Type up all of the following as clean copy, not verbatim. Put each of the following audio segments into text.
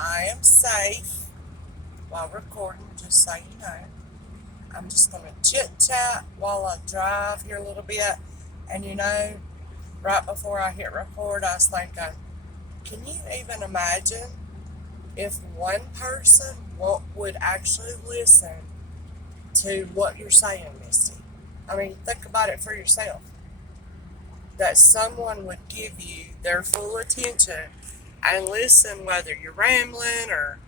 I am safe while recording, just so you know. I'm just going to chit chat while I drive here a little bit. And right before I hit record, I was thinking, can you even imagine if one person would actually listen to what you're saying, Misty? I mean, think about it for yourself. That someone would give you their full attention and listen, whether you're rambling or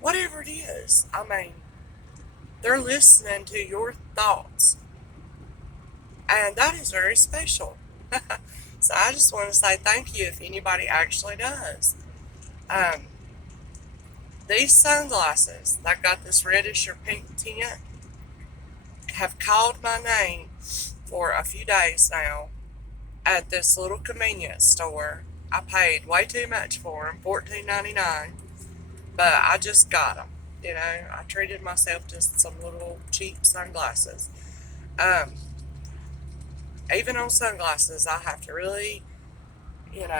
whatever it is. I mean, they're listening to your thoughts, and that is very special. So I just want to say thank you if anybody actually does. Um, these sunglasses that got this reddish or pink tint have called my name for a few days now at this little convenience store. I paid way too much for them, $14.99, but I just got them. I treated myself to some little cheap sunglasses. Um, Even on sunglasses, I have to really,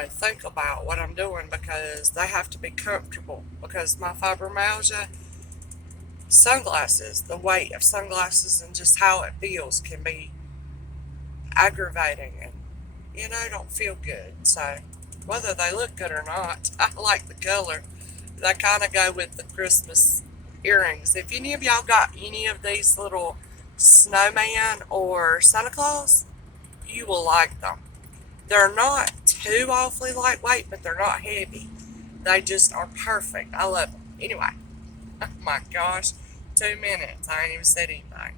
think about what I'm doing because they have to be comfortable. Because my fibromyalgia, sunglasses, the weight of sunglasses and just how it feels can be aggravating and, don't feel good. So, whether they look good or not, I like the color. They kind of go with the Christmas earrings. If any of y'all got any of these little snowman or Santa Claus, you will like them. They're not too awfully lightweight, but they're not heavy. They just are perfect. I love them. Anyway, oh my gosh, 2 minutes. I ain't even said anything.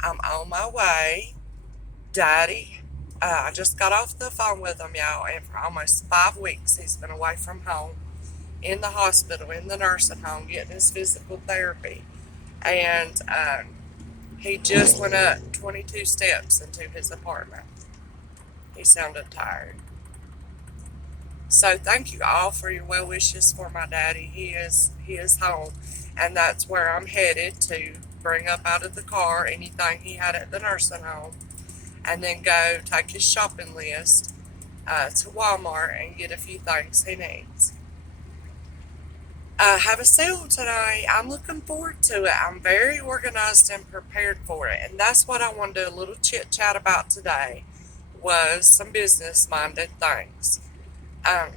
I'm on my way. Daddy, I just got off the phone with him, y'all, and for almost 5 weeks he's been away from home, in the hospital, in the nursing home, getting his physical therapy. And he just went up 22 steps into his apartment. He sounded tired. So thank you all for your well wishes for my daddy. He is home, and that's where I'm headed to bring up out of the car anything he had at the nursing home, and then go take his shopping list to Walmart and get a few things he needs. Have a sale tonight. I'm looking forward to it. I'm very organized and prepared for it, and that's what I want to do a little chit chat about today. Was some business minded things. Um,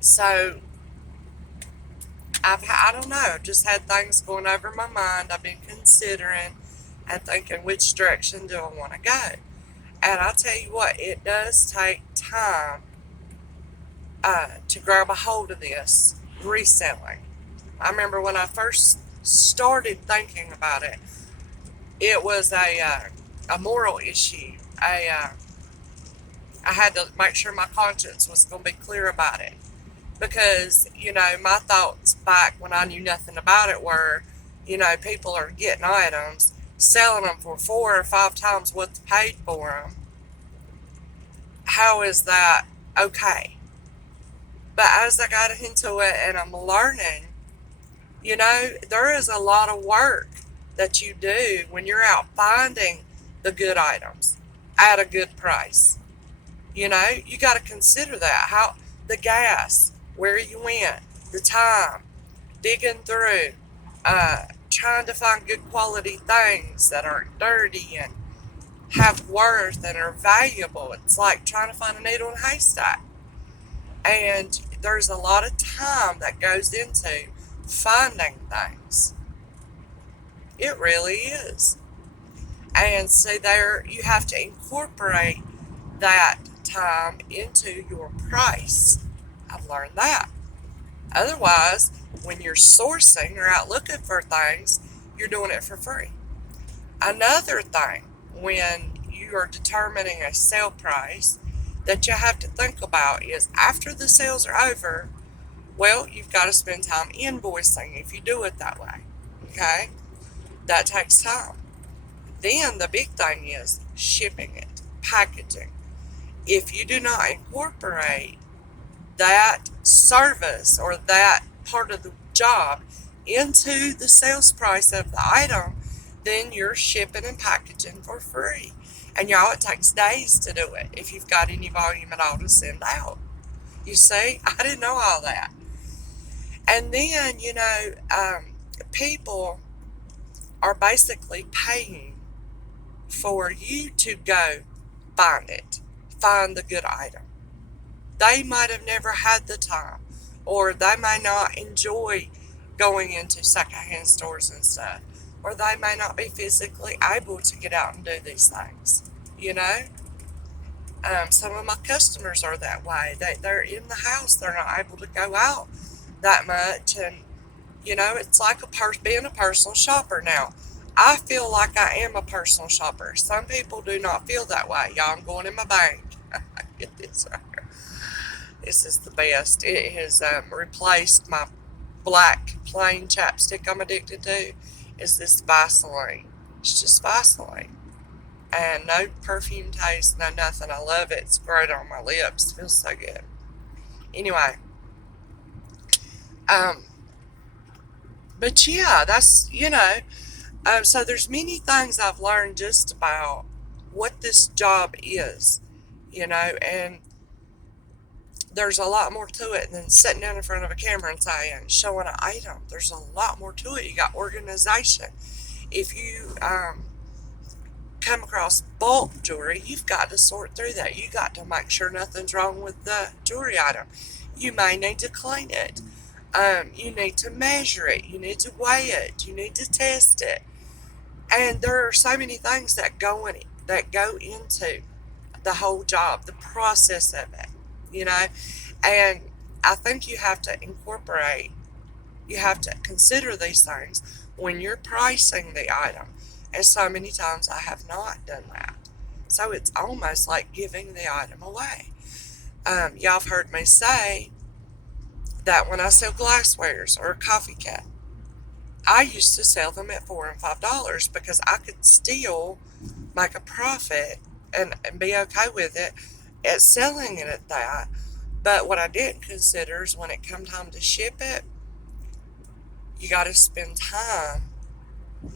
so I don't know, just had things going over my mind. I've been considering and thinking, which direction do I want to go? And I'll tell you what, it does take time to grab a hold of this reselling. I remember when I first started thinking about it, it was a moral issue. I had to make sure my conscience was going to be clear about it. Because, my thoughts back when I knew nothing about it were, people are getting items, selling them for 4 or 5 times what they paid for them. How is that okay? But as I got into it and I'm learning, there is a lot of work that you do when you're out finding the good items at a good price. You got to consider that. How the gas, where you went, the time, digging through, trying to find good quality things that aren't dirty and have worth and are valuable. It's like trying to find a needle in a haystack. And there's a lot of time that goes into finding things. It really is. And so there you have to incorporate that time into your price. I've learned that. Otherwise, when you're sourcing or out looking for things, you're doing it for free. Another thing, when you are determining a sale price, that you have to think about is after the sales are over, well, you've got to spend time invoicing if you do it that way. Okay? That takes time. Then the big thing is shipping it, packaging. If you do not incorporate that service or that part of the job into the sales price of the item, then you're shipping and packaging for free. And y'all, it takes days to do it if you've got any volume at all to send out. You see, I didn't know all that. And then, people are basically paying for you to go find it, find the good item. They might have never had the time, or they may not enjoy going into secondhand stores and stuff, or they may not be physically able to get out and do these things, you know? Some of my customers are that way. They're in the house. They're not able to go out that much. And, it's like being a personal shopper. Now, I feel like I am a personal shopper. Some people do not feel that way. Y'all, I'm going in my bank. Get this right here. This is the best. It has replaced my black plain chapstick I'm addicted to. Is this Vaseline. It's just Vaseline. And no perfume taste, no nothing. I love it. It's great on my lips. It feels so good. Anyway, but yeah, that's, so there's many things I've learned just about what this job is, and there's a lot more to it than sitting down in front of a camera and saying, showing an item. There's a lot more to it. You got organization. If you, come across bulk jewelry, you've got to sort through that. You got to make sure nothing's wrong with the jewelry item. You may need to clean it. You need to measure it. You need to weigh it. You need to test it. And there are so many things that go into the whole job, the process of it, And I think you have to consider these things when you're pricing the item. And so many times I have not done that. So it's almost like giving the item away. Y'all have heard me say that when I sell glasswares or a coffee cup, I used to sell them at $4 and $5 because I could still make a profit and be okay with it at selling it at that. But what I didn't consider is when it come time to ship it, you got to spend time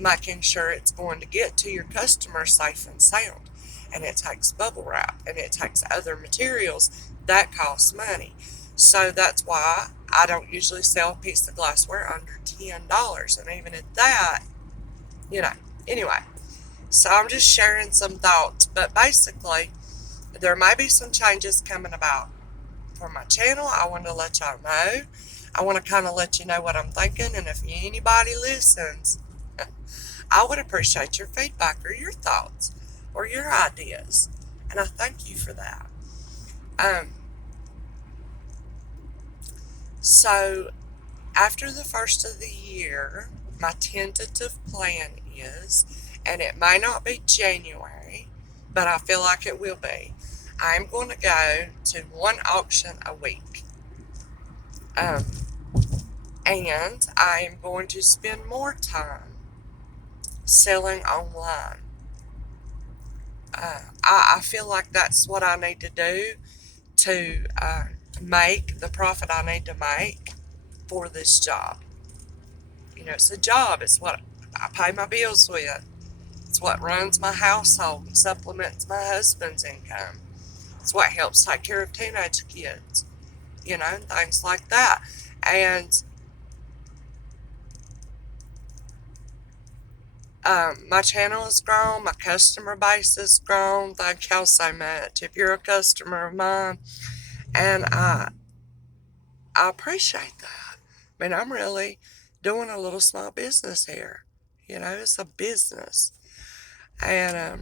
making sure it's going to get to your customer safe and sound. And it takes bubble wrap and it takes other materials that cost money. So that's why I don't usually sell a piece of glassware under $10. And even at that, anyway. So I'm just sharing some thoughts. But basically, there may be some changes coming about for my channel. I want to let y'all know. I want to kind of let you know what I'm thinking. And if anybody listens, I would appreciate your feedback or your thoughts or your ideas. And I thank you for that. So after the first of the year, my tentative plan is, and it may not be January, but I feel like it will be, I'm going to go to one auction a week. And I am going to spend more time selling online. I feel like that's what I need to do to make the profit I need to make for this job. It's a job. It's what I pay my bills with. It's what runs my household and supplements my husband's income. It's what helps take care of teenage kids, and things like that. And my channel has grown. My customer base has grown. Thank y'all so much. If you're a customer of mine, and I appreciate that. I mean, I'm really doing a little small business here. It's a business. And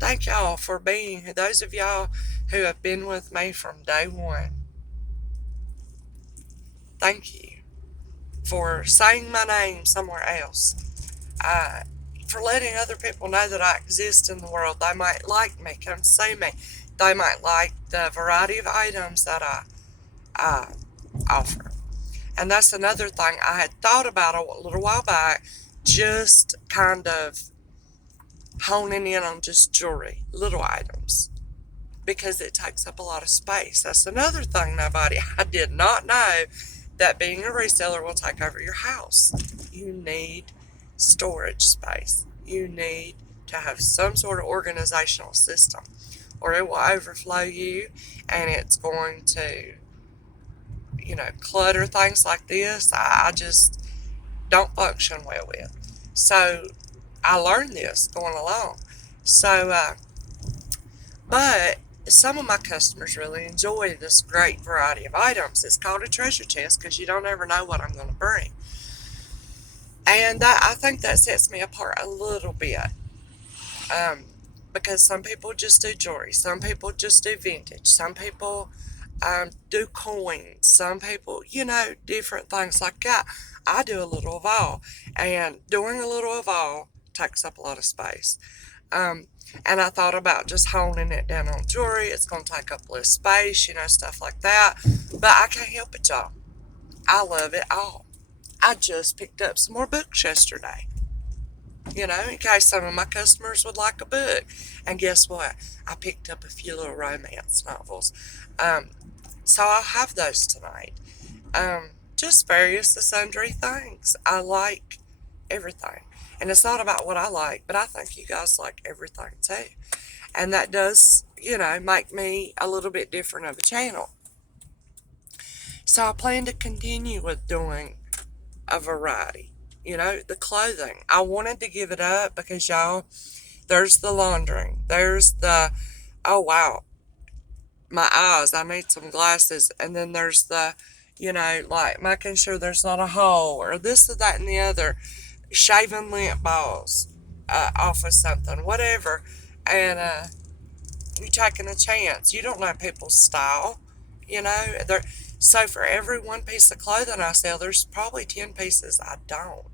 thank y'all for being, those of y'all who have been with me from day one. Thank you for saying my name somewhere else. For letting other people know that I exist in the world. They might like me, come see me. They might like the variety of items that I offer. And that's another thing I had thought about a little while back, just kind of honing in on just jewelry, little items, because it takes up a lot of space. That's another thing I did not know, that being a reseller will take over your house. You need storage space. You need to have some sort of organizational system, or it will overflow you, and it's going to, clutter, things like this, I just don't function well with. So I learned this going along. So, but some of my customers really enjoy this great variety of items. It's called a treasure chest because you don't ever know what I'm going to bring. And I think that sets me apart a little bit. Um, because some people just do jewelry, some people just do vintage, some people do coins, some people, different things like that. I do a little of all, and doing a little of all takes up a lot of space. Um, and I thought about just honing it down on jewelry. It's going to take up less space, stuff like that. But I can't help it, y'all. I love it all. I just picked up some more books yesterday, in case some of my customers would like a book. And guess what? I picked up a few little romance novels. Um, so I'll have those tonight. Just various and sundry things. I like everything. And it's not about what I like, but I think you guys like everything too. And that does, make me a little bit different of a channel. So I plan to continue with doing a variety. The clothing. I wanted to give it up because, y'all, there's the laundering. There's the, oh wow, my eyes, I need some glasses. And then there's the, like making sure there's not a hole or this or that and the other. Shaving lint balls off of something, whatever. And you're taking a chance. You don't know people's style, They're, so for every one piece of clothing I sell, there's probably 10 pieces I don't.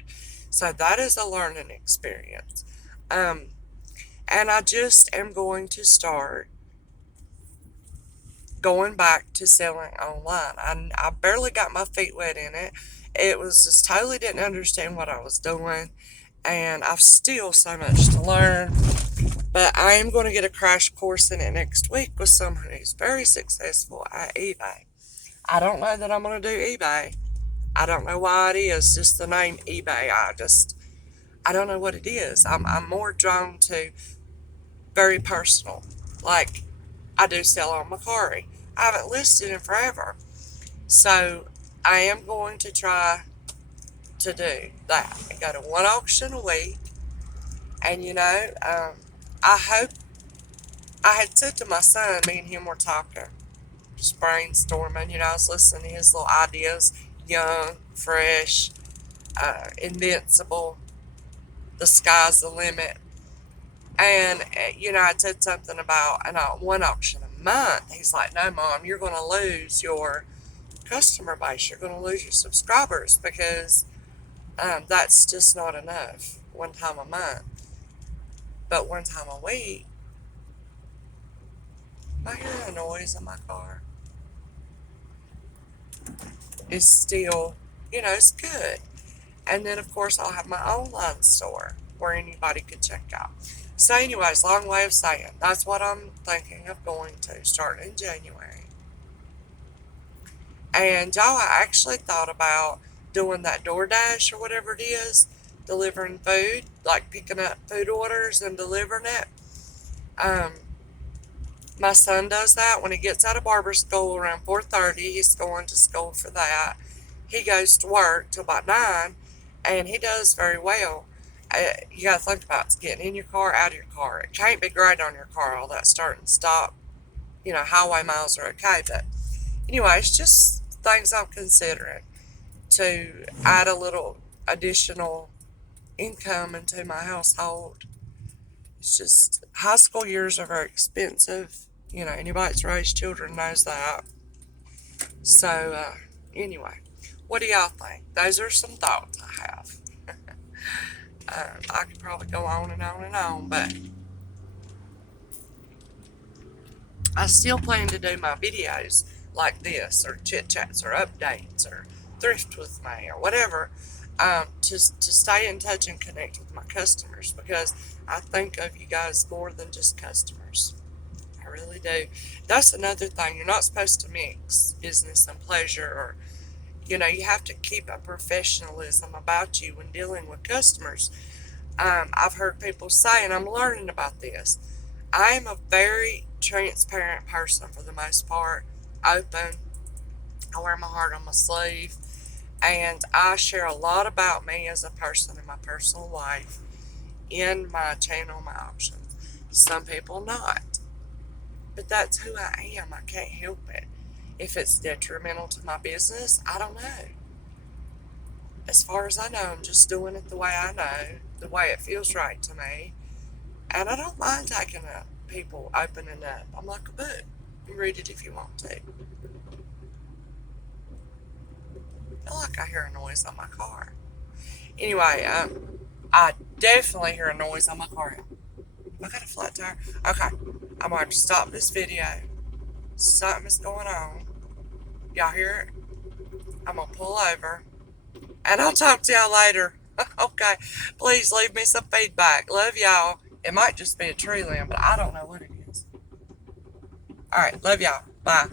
So that is a learning experience. And I just am going to start going back to selling online. I barely got my feet wet in it. It was just totally didn't understand what I was doing. And I've still so much to learn. But I am going to get a crash course in it next week with someone who's very successful at eBay. I don't know that I'm going to do eBay. I don't know why it is, just the name eBay. I don't know what it is. I'm more drawn to very personal. Like, I do sell on Macari. I haven't listed in forever. So, I am going to try to do that. I go to one auction a week. And, I hope, I had said to my son, me and him were talking, just brainstorming, I was listening to his little ideas, young, fresh, invincible, the sky's the limit. And, I said something about one auction a month. He's like, no, Mom, you're going to lose your customer base. You're going to lose your subscribers because that's just not enough one time a month. But one time a week, I hear a noise in my car. It's still, it's good. And then, of course, I'll have my online store where anybody could check out. So, anyways, long way of saying, that's what I'm thinking of going to, starting in January. And, y'all, I actually thought about doing that DoorDash or whatever it is, delivering food, like picking up food orders and delivering it. My son does that when he gets out of barber school around 4:30. He's going to school for that. He goes to work till about 9, and he does very well. You got to think about it's getting in your car, out of your car. It can't be great on your car, all that start and stop. Highway miles are okay, but anyway, it's just things I'm considering to add a little additional income into my household. It's just, high school years are very expensive. Anybody that's raised children knows that. So, anyway, what do y'all think? Those are some thoughts I have. I could probably go on and on and on, but I still plan to do my videos like this, or chit chats, or updates, or thrift with me, or whatever, to stay in touch and connect with my customers, because I think of you guys more than just customers. I really do. That's another thing. You're not supposed to mix business and pleasure, or, you have to keep a professionalism about you when dealing with customers. I've heard people say, and I'm learning about this, I am a very transparent person for the most part, open, I wear my heart on my sleeve. And I share a lot about me as a person in my personal life in my channel, my options. Some people not. But that's who I am. I can't help it. If it's detrimental to my business, I don't know. As far as I know, I'm just doing it the way I know, the way it feels right to me. And I don't mind taking up people opening up. I'm like a book. You read it if you want to. I feel like I hear a noise on my car. Anyway, I definitely hear a noise on my car. I got a flat tire. Okay, I'm going to stop this video. Something's going on. Y'all hear it? I'm going to pull over. And I'll talk to y'all later. Okay, please leave me some feedback. Love y'all. It might just be a tree limb, but I don't know what it is. Alright, love y'all. Bye.